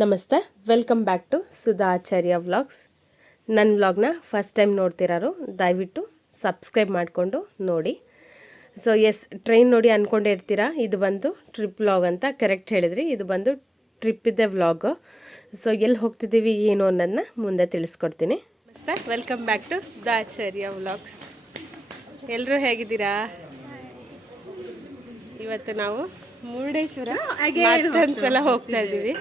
ನಮಸ್ತೆ welcome back to Sudha Acharya vlogs ನನ್ನ ವ್ಲಾಗ್ನ ಫಸ್ಟ್ ಟೈಮ್ ನೋಡ್ತಿರೋರು ದಯವಿಟ್ಟು ಸಬ್ಸ್ಕ್ರೈಬ್ ಮಾಡಿಕೊಂಡು ನೋಡಿ. ಸೊ ಎಸ್ ಟ್ರೈನ್ ನೋಡಿ ಅಂದ್ಕೊಂಡೇ ಇರ್ತೀರಾ? ಇದು ಬಂದು ಟ್ರಿಪ್ ವ್ಲಾಗ್ ಅಂತ ಕರೆಕ್ಟ್ ಹೇಳಿದ್ರಿ. ಇದು ಬಂದು ಟ್ರಿಪ್ ಟ್ರಿಪ್ಪಿದ್ದೆ ವ್ಲಾಗು ಸೊ ಎಲ್ಲಿ ಹೋಗ್ತಿದ್ದೀವಿ ಏನು ಅನ್ನೋದನ್ನ ಮುಂದೆ ತಿಳಿಸ್ಕೊಡ್ತೀನಿ. ನಮಸ್ತೆ welcome back to Sudha Acharya vlogs ಎಲ್ಲರೂ ಹೇಗಿದ್ದೀರಾ? ಇವತ್ತು ನಾವು ಮುರುಡೇಶ್ವರ ಮತ್ತೊಂದ್ಸಲ ಹೋಗ್ತಾ ಇದ್ದೀವಿ.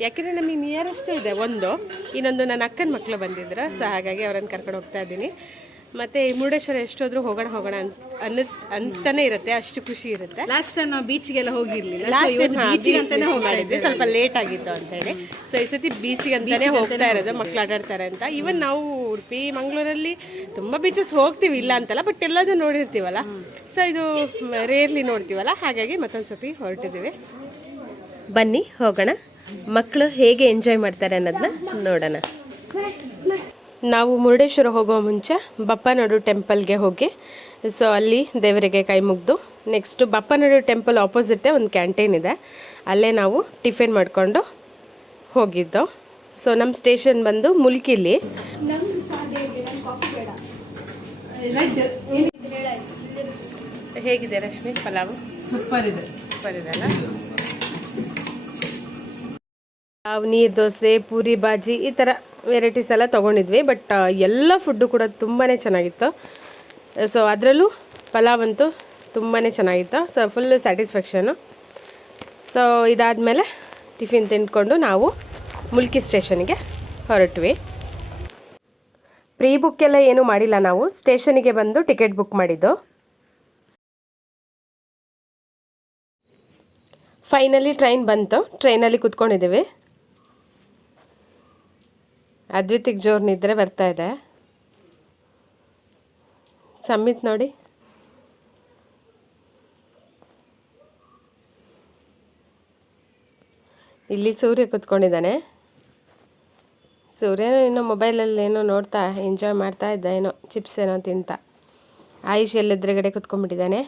ಯಾಕಂದ್ರೆ ನಮಗೆ ನಿಯರೆಸ್ಟ್ ಇದೆ ಒಂದು. ಇನ್ನೊಂದು ನನ್ನ ಅಕ್ಕನ ಮಕ್ಕಳು ಬಂದಿದ್ರು ಸೊ ಹಾಗಾಗಿ ಅವ್ರನ್ನ ಕರ್ಕೊಂಡು ಹೋಗ್ತಾ ಇದ್ದೀನಿ. ಮತ್ತೆ ಈ ಮುರುಡೇಶ್ವರ ಎಷ್ಟೋದ್ರೂ ಹೋಗೋಣ ಹೋಗೋಣ ಅಂತ ಅನ್ನ ಅನಿಸ್ತಾನೆ ಇರುತ್ತೆ ಅಷ್ಟು ಖುಷಿ ಇರುತ್ತೆ. ಲಾಸ್ಟ್ ಟೈಮ್ ನಾವು ಬೀಚ್ಗೆಲ್ಲ ಹೋಗಿರ್ಲಿಲ್ಲ ಅಂತಾನೆ ಮಾಡಿದ್ವಿ. ಸ್ವಲ್ಪ ಲೇಟ್ ಆಗಿತ್ತು ಅಂತ ಹೇಳಿ. ಸೊ ಈ ಸತಿ ಬೀಚಿಗೆ ಅಂತಾನೆ ಹೋಗ್ತಾ ಇರೋದು ಮಕ್ಳು ಆಟಾಡ್ತಾರೆ ಅಂತ. ಈವನ್ ನಾವು ಉಡುಪಿ ಮಂಗಳೂರಲ್ಲಿ ತುಂಬಾ ಬೀಚಸ್ ಹೋಗ್ತೀವಿ ಇಲ್ಲ ಅಂತಲ್ಲ ಬಟ್ ಎಲ್ಲದೂ ನೋಡಿರ್ತೀವಲ್ಲ? ಸೊ ಇದು ರೇರ್ಲಿ ನೋಡ್ತೀವಲ್ಲ ಹಾಗಾಗಿ ಮತ್ತೊಂದು ಸತಿ ಹೊರಟಿದ್ದೀವಿ. ಬನ್ನಿ ಹೋಗೋಣ. ಮಕ್ಕಳು ಹೇಗೆ ಎಂಜಾಯ್ ಮಾಡ್ತಾರೆ ಅನ್ನೋದನ್ನ ನೋಡೋಣ. ನಾವು ಮುರುಡೇಶ್ವರ ಹೋಗೋ ಮುಂಚೆ ಬಪ್ಪನಾಡು ಟೆಂಪಲ್ಗೆ ಹೋಗಿ ಸೊ ಅಲ್ಲಿ ದೇವರಿಗೆ ಕೈ ಮುಗಿದು ನೆಕ್ಸ್ಟ್ ಬಪ್ಪನಾಡು ಟೆಂಪಲ್ ಆಪೋಸಿಟೇ ಒಂದು ಕ್ಯಾಂಟೀನ್ ಇದೆ. ಅಲ್ಲೇ ನಾವು ಟಿಫಿನ್ ಮಾಡಿಕೊಂಡು ಹೋಗಿದ್ದು. ಸೊ ನಮ್ಮ ಸ್ಟೇಷನ್ ಬಂದು ಮುಲ್ಕಿಲಿ. ಹೇಗಿದೆ ರಶ್ಮಿ ಪಲಾವು? ಸೂಪರ್ ಇದೆ. ಸೂಪರ್ ಇದೆ ಅಲ್ಲ? ನಾವು ನೀರು, ದೋಸೆ, ಪೂರಿ, ಬಾಜಿ ಈ ಥರ ವೆರೈಟೀಸ್ ಎಲ್ಲ ತೊಗೊಂಡಿದ್ವಿ. ಬಟ್ ಎಲ್ಲ ಫುಡ್ಡು ಕೂಡ ತುಂಬಾ ಚೆನ್ನಾಗಿತ್ತು. ಸೊ ಅದರಲ್ಲೂ ಪಲಾವ್ ಅಂತೂ ತುಂಬಾ ಚೆನ್ನಾಗಿತ್ತು. ಸೊ ಫುಲ್ ಸ್ಯಾಟಿಸ್ಫ್ಯಾಕ್ಷನು ಸೊ ಇದಾದಮೇಲೆ ಟಿಫಿನ್ ತಿಂದ್ಕೊಂಡು ನಾವು ಮುಲ್ಕಿ ಸ್ಟೇಷನ್ಗೆ ಹೊರಟ್ವಿ. ಪ್ರೀ ಬುಕ್ ಎಲ್ಲ ಏನೂ ಮಾಡಿಲ್ಲ ನಾವು. ಸ್ಟೇಷನಿಗೆ ಬಂದು ಟಿಕೆಟ್ ಬುಕ್ ಮಾಡಿದ್ದು. ಫೈನಲಿ ಟ್ರೈನ್ ಬಂತು. ಟ್ರೈನಲ್ಲಿ ಕುತ್ಕೊಂಡಿದ್ದೀವಿ. ಅದ್ವಿತಿಗೆ ಜೋರ್ ನಿದ್ರೆ ಬರ್ತಾ ಇದೆ. ಸಮ್ಮಿತ್ ನೋಡಿ. ಇಲ್ಲಿ ಸೂರ್ಯ ಕುತ್ಕೊಂಡಿದ್ದಾನೆ. ಸೂರ್ಯ ಏನೋ ಮೊಬೈಲಲ್ಲಿ ಏನೋ ನೋಡ್ತಾ ಎಂಜಾಯ್ ಮಾಡ್ತಾ ಇದ್ದ, ಏನೋ ಚಿಪ್ಸ್ ಏನೋ ತಿಂತ. ಆಯುಷ್ ಎಲ್ಲ ಎದುರುಗಡೆ ಕುತ್ಕೊಂಡ್ಬಿಟ್ಟಿದ್ದಾನೆ.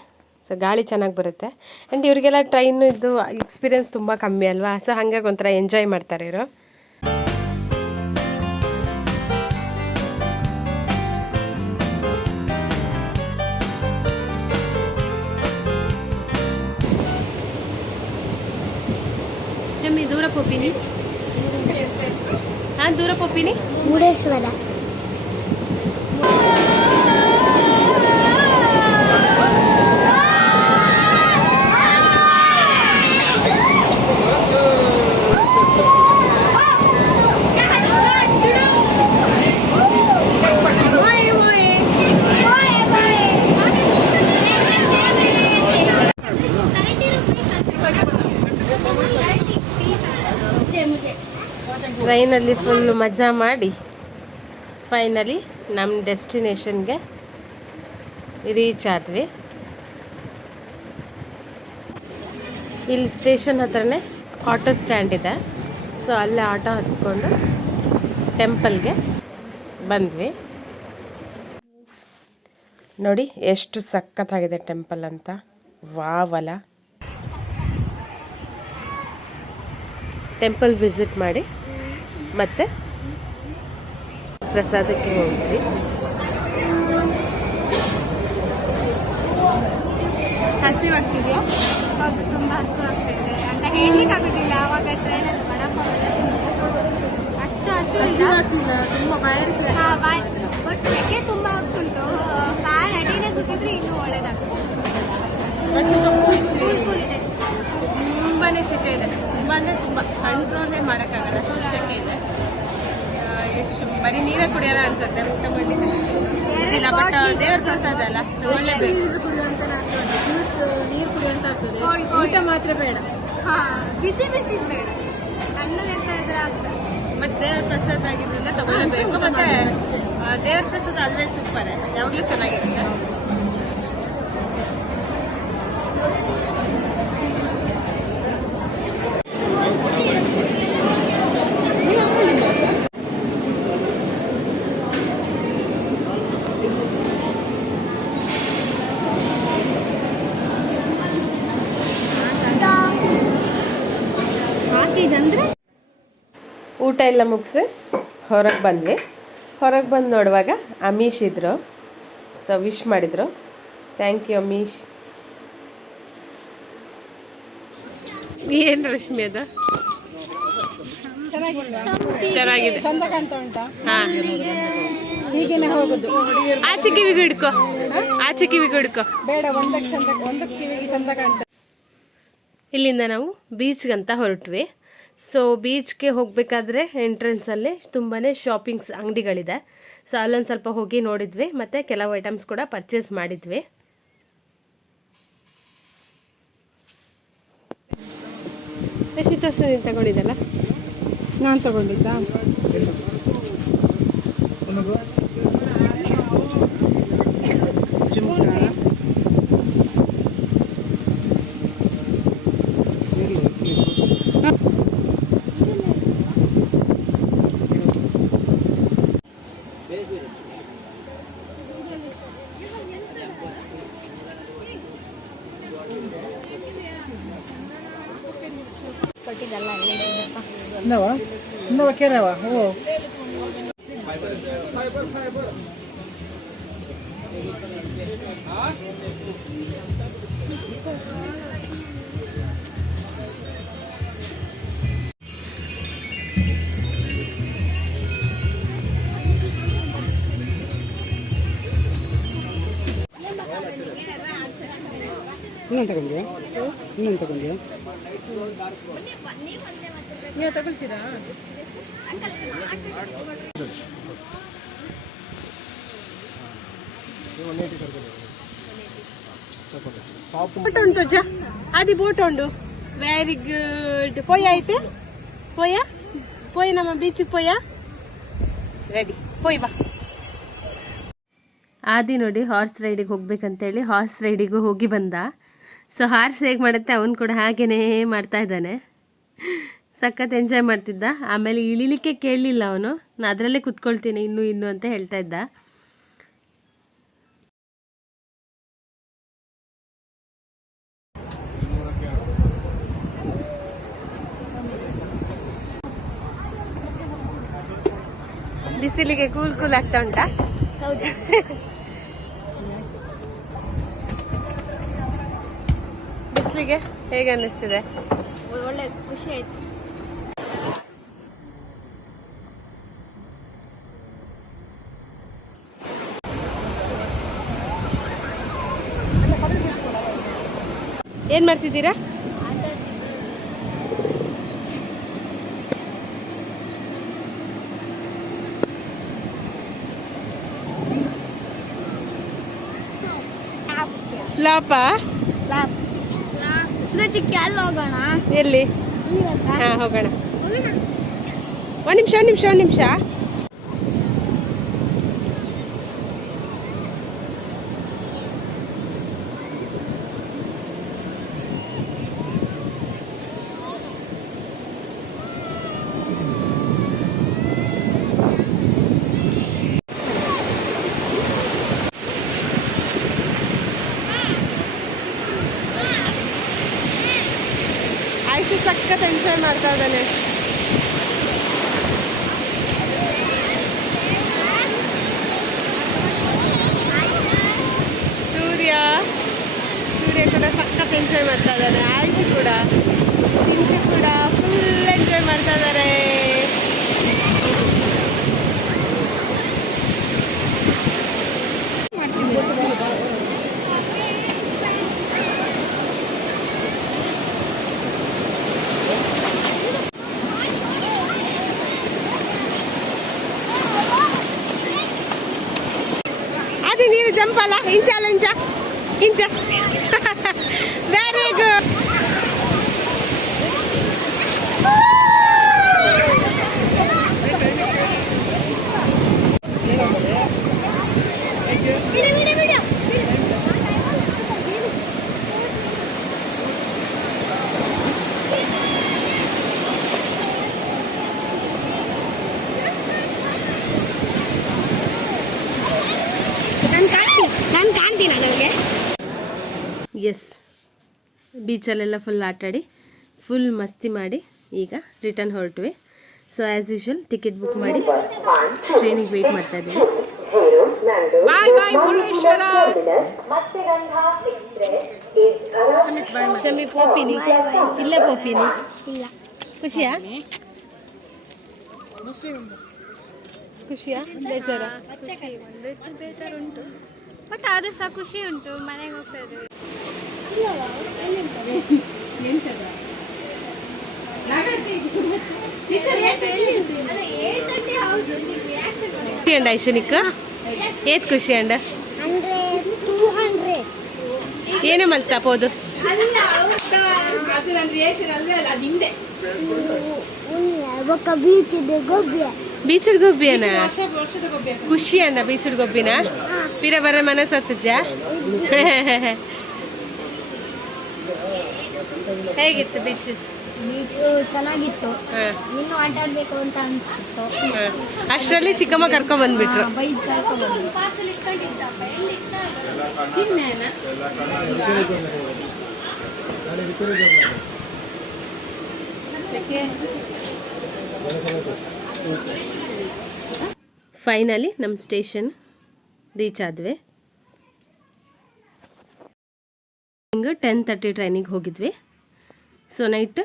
ಸೊ ಗಾಳಿ ಚೆನ್ನಾಗಿ ಬರುತ್ತೆ. ಆ್ಯಂಡ್ ಇವರಿಗೆಲ್ಲ ಟ್ರೈನು ಇದು ಎಕ್ಸ್ಪೀರಿಯನ್ಸ್ ತುಂಬ ಕಮ್ಮಿ ಅಲ್ವಾ? ಸೊ ಹಾಗಾಗಿ ಒಂಥರ ಎಂಜಾಯ್ ಮಾಡ್ತಾರೆ ಇವರು. దూర పొప్పిని మూడేశ్వర ಟ್ರೈನಲ್ಲಿ ಫುಲ್ ಮಜಾ ಮಾಡಿ. ಫೈನಲಿ ನಮ್ಮ ಡೆಸ್ಟಿನೇಷನ್ಗೆ ರೀಚ್ ಆದ್ವಿ. ಇಲ್ಲಿ ಸ್ಟೇಷನ್ ಹತ್ರನೇ ಆಟೋ ಸ್ಟ್ಯಾಂಡ್ ಇದೆ. ಸೊ ಅಲ್ಲೇ ಆಟೋ ಹತ್ಕೊಂಡು ಟೆಂಪಲ್ಗೆ ಬಂದ್ವಿ. ನೋಡಿ, ಎಷ್ಟು ಸಖತ್ತಾಗಿದೆ ಟೆಂಪಲ್ ಅಂತ. ವಾವಲ. ಟೆಂಪಲ್ ವಿಸಿಟ್ ಮಾಡಿ. ಮತ್ತೆ ಪ್ರಸಾದಕ್ಕೆ ಹೋಗಿದ್ವಿ ಹಸಿವಾಗ್ತಿದೆಯಾ ಹೌದು ತುಂಬಾ ಹಸು ಆಗ್ತಾ ಇದೆ. ಅಂತ ಹೇಳ್ಲಿಕ್ಕೆ ಆಗುದಿಲ್ಲ ಅವಾಗ ಟ್ರೈನಲ್ಲಿ ಮಾಡೋಕ್ಕಾಗಲ್ಲ. ಅಷ್ಟು ಇಲ್ಲ ಆಗ್ತಿಲ್ಲ ತುಂಬಾ ಬಾಯ್ ಬಟ್ ಸೆಕೆ ತುಂಬಾ ಆಗ್ತುಂಟು. ಫ್ಯಾನ್ ಅಡಿನೇ ಕೂತಿದ್ರೆ ಇನ್ನೂ ಒಳ್ಳೇದಾಗ್ತದೆ. ಕೂಲ್ ಕೂಲ್ ಇದೆ. ತುಂಬಾನೇ ಸೆಕೆ ಇದೆ. ತುಂಬಾ ಅಂದ್ರೆ ತುಂಬಾ ಕಂಟ್ರೋಲೇ ಮಾಡಕ್ಕಾಗಲ್ಲ. ಸೆಕೆ ಇದೆ. ಬರೀ ನೀರೇ ಕುಡಿಯೋಣ ಅನ್ಸುತ್ತೆ? ಊಟ ಮಾಡಿ ಬಟ್ ದೇವ್ರ ಪ್ರಸಾದ ಅಲ್ಲ. ನೀರು ಕುಡಿಯುವಂತ ನೀರು ಕುಡಿಯುವಂತ ಆಗ್ತದೆ. ಊಟ ಮಾತ್ರ ಬೇಡ. ಬಿಸಿ ಬಿಸಿ ಬೇಡ. ಮತ್ತೆ ದೇವ್ರ ಪ್ರಸಾದ ಆಗಿದ್ರಿಂದ ತಗೊಳ್ಬೇಕು. ಮತ್ತೆ ದೇವ್ರ ಪ್ರಸಾದ ಅಲ್ವೇ ಸೂಪರ್ ಯಾವಾಗ್ಲೂ ಚೆನ್ನಾಗಿರುತ್ತೆ. ಊಟ ಎಲ್ಲ ಮುಗಿಸಿ ಹೊರಗೆ ಬಂದ್ವಿ. ಹೊರಗೆ ಬಂದು ನೋಡುವಾಗ ಅಮೀಶ್ ಇದ್ದರು ಸೊ ವಿಶ್ ಮಾಡಿದರು. Thank you Amish. ಏನು ರಶ್ಮಿ ಅದು? ಚೆನ್ನಾಗಿದೆ. ಚಂದ ಕಾಣ್ತಾ ಉಂಟಾ ಹಾ. ಹೀಗೇನೆ ಹೋಗುದು. ಆಚೆ ಕಿವಿಗೆ ಹಿಡ್ಕೋ. ಆಚೆ ಕಿವಿಗೆ ಹಿಡ್ಕೊ. ಬೇಡ ಒಂದಕ್ಕೆ ಚಂದ ಒಂದಕ್ಕೆ ಕಿವಿಗೆ ಚಂದ ಕಾಣ್ತಾ ಇಲ್ಲಿಂದ ನಾವು ಬೀಚ್ಗಂತ ಹೊರಟ್ವಿ. ಸೊ ಬೀಚ್ಗೆ ಹೋಗಬೇಕಾದ್ರೆ ಎಂಟ್ರೆನ್ಸಲ್ಲಿ ತುಂಬಾ ಶಾಪಿಂಗ್ಸ್ ಅಂಗಡಿಗಳಿದೆ. ಸೊ ಅಲ್ಲೊಂದು ಸ್ವಲ್ಪ ಹೋಗಿ ನೋಡಿದ್ವಿ, ಮತ್ತು ಕೆಲವು ಐಟಮ್ಸ್ ಕೂಡ ಪರ್ಚೇಸ್ ಮಾಡಿದ್ವಿ. ಎಷ್ಟು ಸರ್ ನೀನು ತಗೊಂಡಿದ್ದಲ್ಲ? ನಾನು ತಗೊಂಡಿದ್ದಾ? ¿Qué le bajó? Fiber, ಇನ್ನೊಂದು ತಗೊಂಡ್ಯಾ? ಇನ್ನೊಂದು ತಗೊಂಡ್ಯಾ? ನೀವು ತಗೊಳ್ತೀರಾ? ಬೋಟ್ ಉಂಟು ಅಜ್ಜ. ಆದಿ ಬೋಟ್ ಉಂಡು ವೆರಿ ಗುಡ್ ಪೋಯ ಐತೆ? ಪೊಯ್ಯ? ಪೋಯ್ ನಮ್ಮ ಬೀಚಿಗೆ ಪೊಯ್ಯ? ರೆಡಿ ಪೊಯ್ ಬಾ. ಆದಿ ನೋಡಿ ಹಾರ್ಸ್ ರೈಡಿಗೆ ಹೋಗ್ಬೇಕಂತೇಳಿ ಹಾರ್ಸ್ ರೈಡಿಗೂ ಹೋಗಿ ಬಂದ. ಸೊ ಹಾರ್ಸ್ ಹೇಗೆ ಮಾಡುತ್ತೆ ಅವನು ಕೂಡ ಹಾಗೇನೇ ಮಾಡ್ತಾ ಇದ್ದಾನೆ. ಸಖತ್ ಎಂಜಾಯ್ ಮಾಡ್ತಿದ್ದ. ಆಮೇಲೆ ಇಳಿಲಿಕ್ಕೆ ಕೇಳಲಿಲ್ಲ ಅವನು. ನಾನು ಅದರಲ್ಲೇ ಕುತ್ಕೊಳ್ತೀನಿ, ಇನ್ನು ಇನ್ನು ಅಂತ ಹೇಳ್ತಾ ಇದ್ದ. ಬಿಸಿಲಿಗೆ ಕೂಲ್ ಕೂಲ್ ಆಗ್ತಾ ಉಂಟಾ? ಹೌದು. ಬಿಸಿಲಿಗೆ ಹೇಗೆ ಅನ್ನಿಸ್ತಿದೆ? ಒಳ್ಳೆ ಖುಷಿ ಆಯ್ತು. ಏನ್ ಮಾಡ್ತಿದ್ದೀರಾ? ಫ್ಲಾಪಾ. ಎಲ್ಲಿ? ಹಾಂ ಹೋಗೋಣ. ಒಂದ್ ನಿಮಿಷ ಒಂದ್ ನಿಮಿಷ ಒಂದ್ ನಿಮಿಷ ಆಯ್ತು ಸಖತ್ ಎಂಜಾಯ್ ಮಾಡ್ತಾ ಇದ್ದಾನೆ? ಸೂರ್ಯ. ಸೂರ್ಯ ಕೂಡ ಸಖತ್ ಎಂಜಾಯ್ ಮಾಡ್ತಾ ಇದ್ದಾನೆ. ಆಯ್ತು ಕೂಡ. ಚಿಂಟು ಕೂಡ ಫುಲ್ ಎಂಜಾಯ್ ಮಾಡ್ತಾ ಇದ್ದಾರೆ ಅದು ನೀರು ಜಂಪ್ ಅಲ್ಲ ಇಂಚ ಅಲ್ಲ ಇಂಚ ಇಂಚ ವೆರಿ ಗುಡ್ ನಾನು ಕಾಣ್ತೀನಿ ನಾನು ಕಾಣ್ತೀನಿ ಅದಕ್ಕೆ ಎಸ್ ಬೀಚಲ್ಲೆಲ್ಲ ಫುಲ್ ಆಟಾಡಿ ಫುಲ್ ಮಸ್ತಿ ಮಾಡಿ ಈಗ ರಿಟರ್ನ್ ಹೊರಟ್ವಿ. So as usual ticket book ಮಾಡಿ ಟ್ರೈನಿಗೆ ವೆಯ್ಟ್ ಮಾಡ್ತಾ ಇದ್ದೀವಿ ಬಾಯ್ ಬಾಯ್ ಮುರುಡೇಶ್ವರ ಶಮಿ ಪೋಪಿನಿ. ಇಲ್ಲ ಪೋಪಿನಿ. ಇಲ್ಲ ಖುಷಿಯಾ? ಖುಷಿಯಾ? ಬೇಜಾರ? ಬೇಜಾರುಂಟು. ಬಟ್ ಆದ್ರೆ ಸಹ ಖುಷಿ ಉಂಟು ಮನೆಗೆ ಹೋಗ್ತಾ ಇದ್ದೀವಿ. ಖುಷಿ ಐಶನಿಕ ಏತ್ ಖುಷಿ ಅಂಡ? ಏನೇ ಮಲ್ತಾಪೋದು ಬೀಚಡ್ ಗೊಬ್ಬಿಯನ? ಖುಷಿ ಅಣ್ಣ ಬೀಚ್ ಗೊಬ್ಬಿನ? ಪಿರ ಬರ ಮನಸ್ಸತ್ತಜ್ಜ ಹೇಗಿತ್ತು ಬೀಚ್ ಬೀಚ್ ಚೆನ್ನಾಗಿತ್ತು. ಇನ್ನು ಆಟ ಆಡ್ಬೇಕು ಅಂತ ಅನಿಸ್ತಿತ್ತು. ಅಷ್ಟರಲ್ಲಿ ಚಿಕ್ಕಮ್ಮ ಕರ್ಕೊಂಡ್ ಬಂದ್ಬಿಟ್ರು. ಬೈಕ್ ಕರ್ಕೊಂಡು ಫೈನಲಿ ನಮ್ಮ ಸ್ಟೇಷನ್ ರೀಚ್ ಆದ್ವಿ. ಹಿಂಗೆ ಟೆನ್ ತರ್ಟಿ ಟ್ರೈನಿಗೆ ಹೋಗಿದ್ವಿ. ಸೊ ನೈಟ್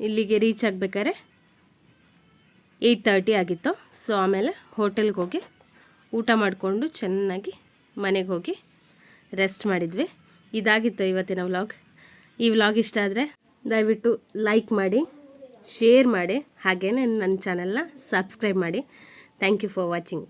ಇಲ್ಲಿಗೆ ರೀಚ್ ಆಗಬೇಕಾದ್ರೆ ಏಯ್ಟ್ ತರ್ಟಿ ಆಗಿತ್ತು. ಸೊ ಆಮೇಲೆ ಹೋಟೆಲ್ಗೆ ಹೋಗಿ ಊಟ ಮಾಡಿಕೊಂಡು ಚೆನ್ನಾಗಿ ಮನೆಗೆ ಹೋಗಿ ರೆಸ್ಟ್ ಮಾಡಿದ್ವಿ. ಇದಾಗಿತ್ತು ಇವತ್ತಿನ ವ್ಲಾಗ್ ಈ ವ್ಲಾಗ್ ಇಷ್ಟ ಆದರೆ ದಯವಿಟ್ಟು ಲೈಕ್ ಮಾಡಿ ಶೇರ್ ಮಾಡಿ ಹಾಗೆಯೇ ನನ್ನ ಚಾನಲ್ನ ಸಬ್ಸ್ಕ್ರೈಬ್ ಮಾಡಿ. Thank you for watching